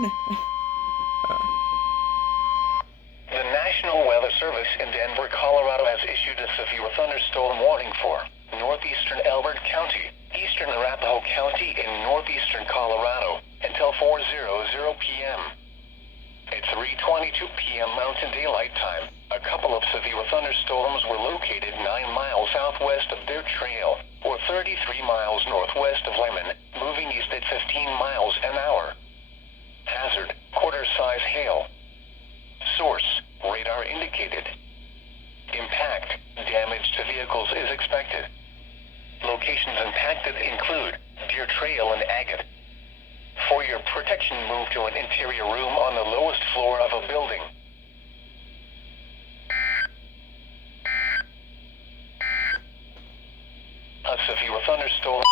The National Weather Service in Denver, Colorado has issued a severe thunderstorm warning for northeastern Elbert County, eastern Arapahoe County, and northeastern Colorado until 4:00 p.m. At 3:22 p.m. Mountain Daylight Time, a couple of severe thunderstorms were located 9 miles southwest of their trail, or 33 miles northwest of Lemon, moving east at 15 miles an hour. Hazard, quarter-size hail. Source, radar indicated. Impact, damage to vehicles is expected. Locations impacted include Deer Trail and Agate. For your protection, move to an interior room on the lowest floor of a building. A severe thunderstorm